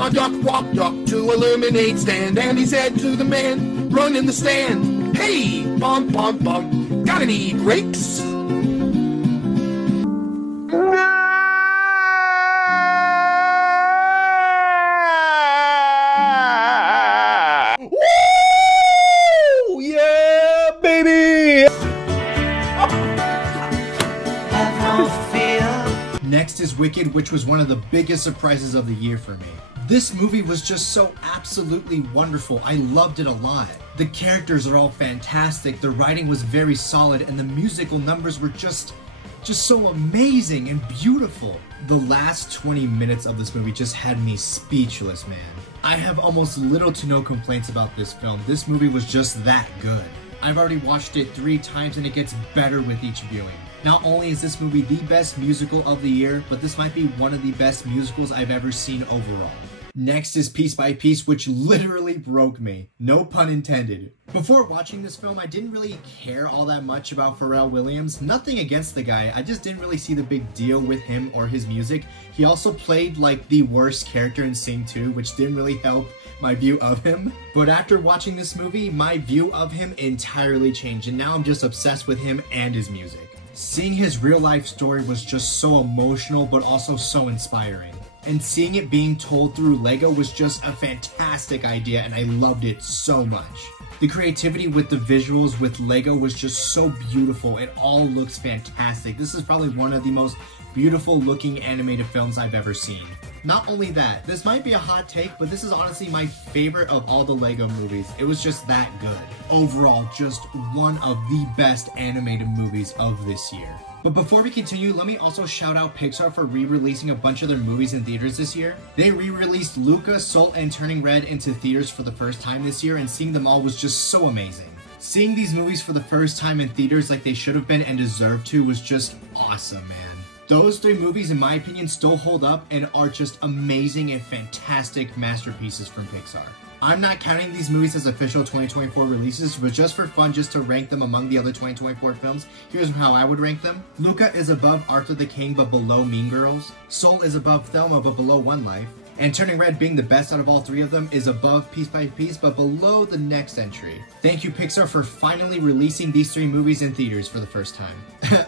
A duck walked up to a lemonade stand, and he said to the man, run in the stand, hey, bum, bum, bum, got any grapes? Woo! Yeah, baby! Next is Wicked, which was one of the biggest surprises of the year for me. This movie was just so absolutely wonderful. I loved it a lot. The characters are all fantastic, the writing was very solid, and the musical numbers were just so amazing and beautiful. The last 20 minutes of this movie just had me speechless, man. I have almost little to no complaints about this film. This movie was just that good. I've already watched it 3 times and it gets better with each viewing. Not only is this movie the best musical of the year, but this might be one of the best musicals I've ever seen overall. Next is Piece by Piece, which literally broke me. No pun intended. Before watching this film, I didn't really care all that much about Pharrell Williams. Nothing against the guy, I just didn't really see the big deal with him or his music. He also played like the worst character in Sing 2, which didn't really help my view of him. But after watching this movie, my view of him entirely changed, and now I'm just obsessed with him and his music. Seeing his real life story was just so emotional, but also so inspiring. And seeing it being told through Lego was just a fantastic idea, and I loved it so much. The creativity with the visuals with Lego was just so beautiful. It all looks fantastic. This is probably one of the most beautiful looking animated films I've ever seen. Not only that, this might be a hot take, but this is honestly my favorite of all the Lego movies. It was just that good. Overall, just one of the best animated movies of this year. But before we continue, let me also shout out Pixar for re-releasing a bunch of their movies in theaters this year. They re-released Luca, Soul, and Turning Red into theaters for the first time this year, and seeing them all was just so amazing. Seeing these movies for the first time in theaters like they should have been and deserved to was just awesome, man. Those 3 movies, in my opinion, still hold up and are just amazing and fantastic masterpieces from Pixar. I'm not counting these movies as official 2024 releases, but just for fun, just to rank them among the other 2024 films, here's how I would rank them. Luca is above Arthur the King, but below Mean Girls. Soul is above Thelma, but below One Life. And Turning Red, being the best out of all 3 of them, is above Piece by Piece, but below the next entry. Thank you, Pixar, for finally releasing these 3 movies in theaters for the first time.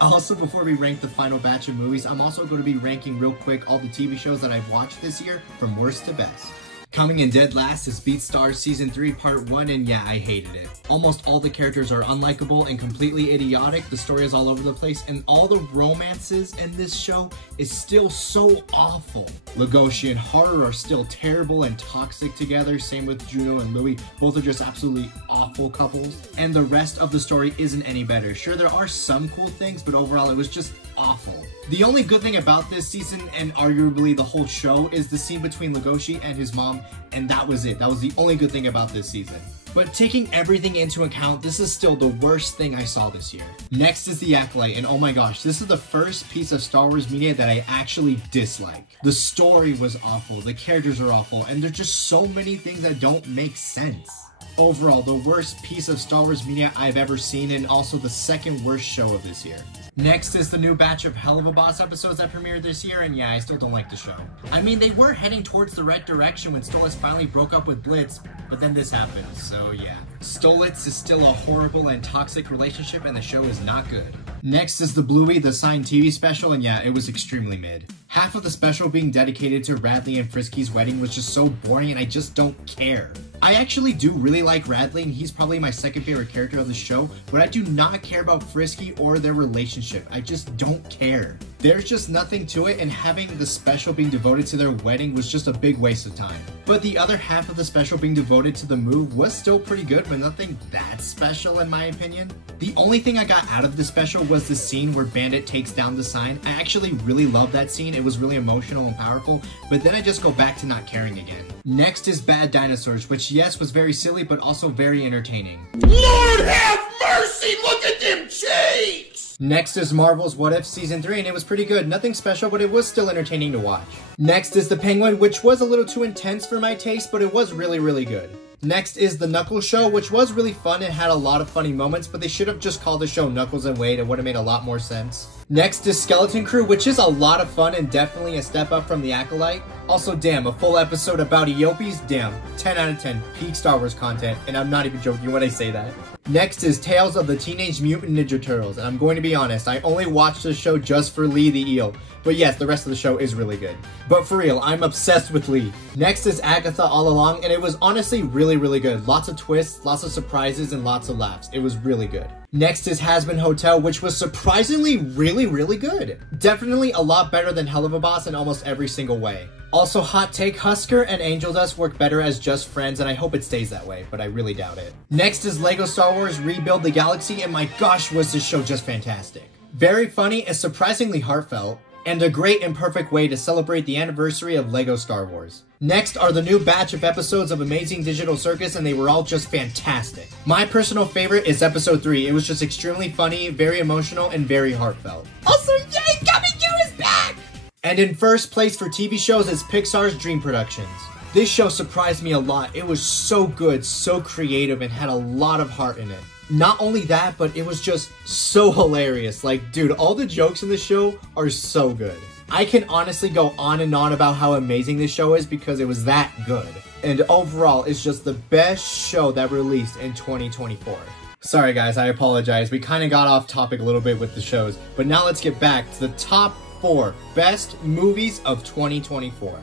Also, before we rank the final batch of movies, I'm also going to be ranking real quick all the TV shows that I've watched this year from worst to best. Coming in dead last is BeatStars Season 3 Part 1, and yeah, I hated it. Almost all the characters are unlikable and completely idiotic, the story is all over the place, and all the romances in this show is still so awful. Legoshi and Haru are still terrible and toxic together, same with Juno and Louie, both are just absolutely awful couples. And the rest of the story isn't any better. Sure, there are some cool things, but overall it was just awful. The only good thing about this season, and arguably the whole show, is the scene between Legoshi and his mom, and that was it. That was the only good thing about this season. But taking everything into account, this is still the worst thing I saw this year. Next is The Acolyte, and oh my gosh, this is the first piece of Star Wars media that I actually dislike. The story was awful, the characters are awful, and there's just so many things that don't make sense. Overall, the worst piece of Star Wars media I've ever seen, and also the second worst show of this year. Next is the new batch of Hell of a Boss episodes that premiered this year, and yeah, I still don't like the show. I mean, they were heading towards the right direction when Stolitz finally broke up with Blitz, but then this happened, so yeah. Stolitz is still a horrible and toxic relationship, and the show is not good. Next is the Bluey, the signed TV special, and yeah, it was extremely mid. Half of the special being dedicated to Radley and Frisky's wedding was just so boring, and I just don't care. I actually do really like Radley, and he's probably my second favorite character of the show, but I do not care about Frisky or their relationship. I just don't care. There's just nothing to it, and having the special being devoted to their wedding was just a big waste of time. But the other half of the special being devoted to the move was still pretty good, but nothing that special in my opinion. The only thing I got out of the special was the scene where Bandit takes down the sign. I actually really loved that scene. It was really emotional and powerful, but then I just go back to not caring again. Next is Bad Dinosaurs, which yes, was very silly, but also very entertaining. Lord have mercy, look at them cheeks! Next is Marvel's What If Season 3, and it was pretty good. Nothing special, but it was still entertaining to watch. Next is The Penguin, which was a little too intense for my taste, but it was really, really good. Next is The Knuckles Show, which was really fun and had a lot of funny moments, but they should have just called the show Knuckles and Wade. It would have made a lot more sense. Next is Skeleton Crew, which is a lot of fun and definitely a step up from The Acolyte. Also, damn, a full episode about Eopies? Damn, 10 out of 10, peak Star Wars content, and I'm not even joking when I say that. Next is Tales of the Teenage Mutant Ninja Turtles, and I'm going to be honest, I only watched this show just for Lee the Eel, but yes, the rest of the show is really good. But for real, I'm obsessed with Lee. Next is Agatha All Along, and it was honestly really, really good. Lots of twists, lots of surprises, and lots of laughs. It was really good. Next is Hazbin Hotel, which was surprisingly really, really good. Definitely a lot better than Helluva Boss in almost every single way. Also, hot take, Husker and Angel Dust work better as just friends, and I hope it stays that way, but I really doubt it. Next is Lego Star Wars Rebuild the Galaxy, and my gosh, was this show just fantastic. Very funny and surprisingly heartfelt, and a great and perfect way to celebrate the anniversary of Lego Star Wars. Next are the new batch of episodes of Amazing Digital Circus, and they were all just fantastic. My personal favorite is episode 3. It was just extremely funny, very emotional, and very heartfelt. Also, yay, Gummy Joe is back! And in first place for TV shows is Pixar's Dream Productions. This show surprised me a lot. It was so good, so creative, and had a lot of heart in it. Not only that, but it was just so hilarious. Like, dude, all the jokes in the show are so good. I can honestly go on and on about how amazing this show is because it was that good. And overall, it's just the best show that released in 2024. Sorry guys, I apologize. We kind of got off topic a little bit with the shows, but now let's get back to the top 4 best movies of 2024.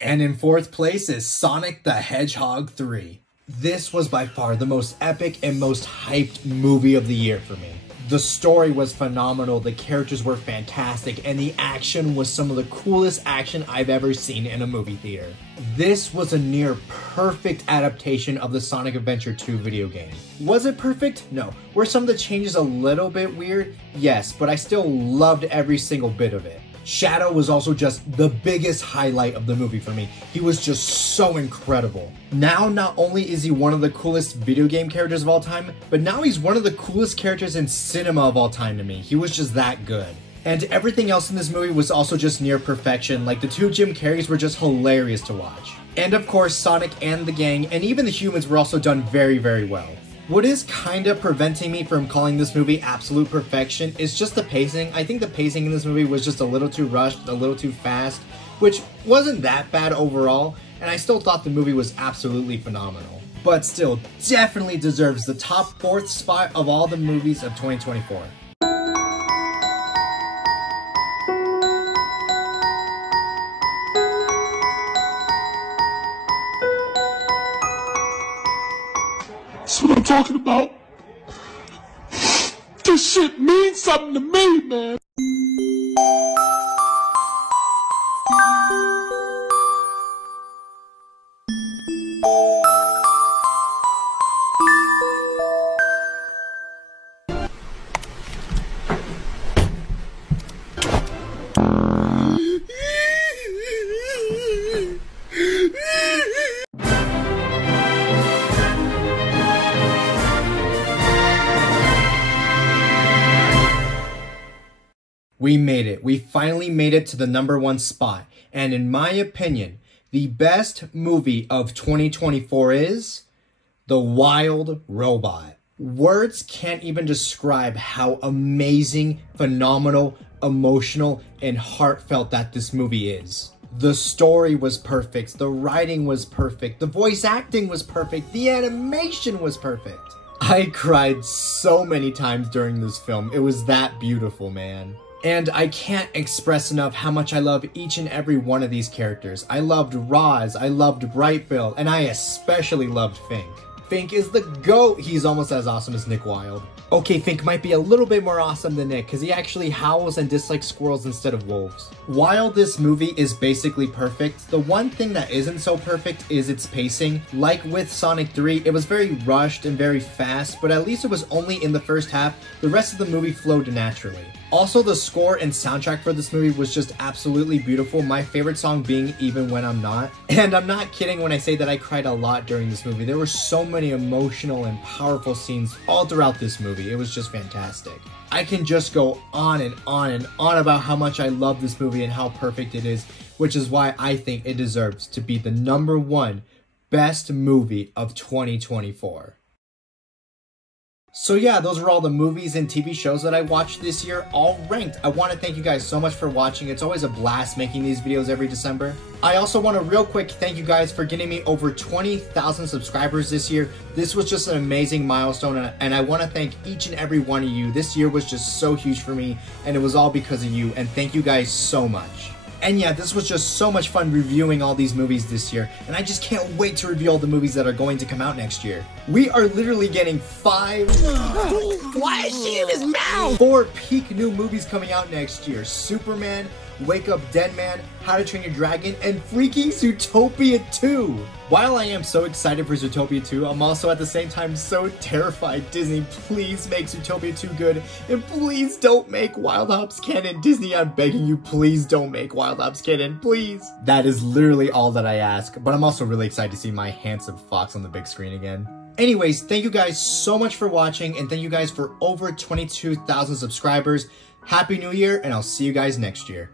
And in 4th place is Sonic the Hedgehog 3. This was by far the most epic and most hyped movie of the year for me. The story was phenomenal, the characters were fantastic, and the action was some of the coolest action I've ever seen in a movie theater. This was a near perfect adaptation of the Sonic Adventure 2 video game. Was it perfect? No. Were some of the changes a little bit weird? Yes, but I still loved every single bit of it. Shadow was also just the biggest highlight of the movie for me. He was just so incredible. Now, not only is he one of the coolest video game characters of all time, but now he's one of the coolest characters in cinema of all time to me. He was just that good. And everything else in this movie was also just near perfection. Like, the 2 Jim Carreys were just hilarious to watch. And of course, Sonic and the gang, and even the humans were also done very, very well. What is kinda preventing me from calling this movie absolute perfection is just the pacing. I think the pacing in this movie was just a little too rushed, a little too fast, which wasn't that bad overall, and I still thought the movie was absolutely phenomenal. But still, definitely deserves the top 4th spot of all the movies of 2024. That's what I'm talking about. This shit means something to me, man. We made it. We finally made it to the #1 spot. And in my opinion, the best movie of 2024 is The Wild Robot. Words can't even describe how amazing, phenomenal, emotional, and heartfelt that this movie is. The story was perfect. The writing was perfect. The voice acting was perfect. The animation was perfect. I cried so many times during this film. It was that beautiful, man. And I can't express enough how much I love each and every one of these characters. I loved Roz, I loved Bright Bill, and I especially loved Fink. Fink is the GOAT! He's almost as awesome as Nick Wilde. Okay, Fink might be a little bit more awesome than Nick, because he actually howls and dislikes squirrels instead of wolves. While this movie is basically perfect, the one thing that isn't so perfect is its pacing. Like with Sonic 3, it was very rushed and very fast, but at least it was only in the first half. The rest of the movie flowed naturally. Also, the score and soundtrack for this movie was just absolutely beautiful, my favorite song being Even When I'm Not. And I'm not kidding when I say that I cried a lot during this movie. There were so many emotional and powerful scenes all throughout this movie. It was just fantastic. I can just go on and on and on about how much I love this movie and how perfect it is, which is why I think it deserves to be the #1 best movie of 2024. So yeah, those are all the movies and TV shows that I watched this year, all ranked. I want to thank you guys so much for watching. It's always a blast making these videos every December. I also want to real quick thank you guys for getting me over 20,000 subscribers this year. This was just an amazing milestone, and I want to thank each and every one of you. This year was just so huge for me, and it was all because of you, and thank you guys so much. And yeah, this was just so much fun reviewing all these movies this year, and I just can't wait to review all the movies that are going to come out next year. We are literally getting 5 Why is she in his mouth? 4 peak new movies coming out next year. Superman, Wake Up Dead Man, How to Train Your Dragon, and freaking Zootopia 2! While I am so excited for Zootopia 2, I'm also at the same time so terrified. Disney, please make Zootopia 2 good, and please don't make Wild Hops canon. Disney, I'm begging you, please don't make Wild Hops canon, please. That is literally all that I ask, but I'm also really excited to see my handsome fox on the big screen again. Anyways, thank you guys so much for watching, and thank you guys for over 22,000 subscribers. Happy New Year, and I'll see you guys next year.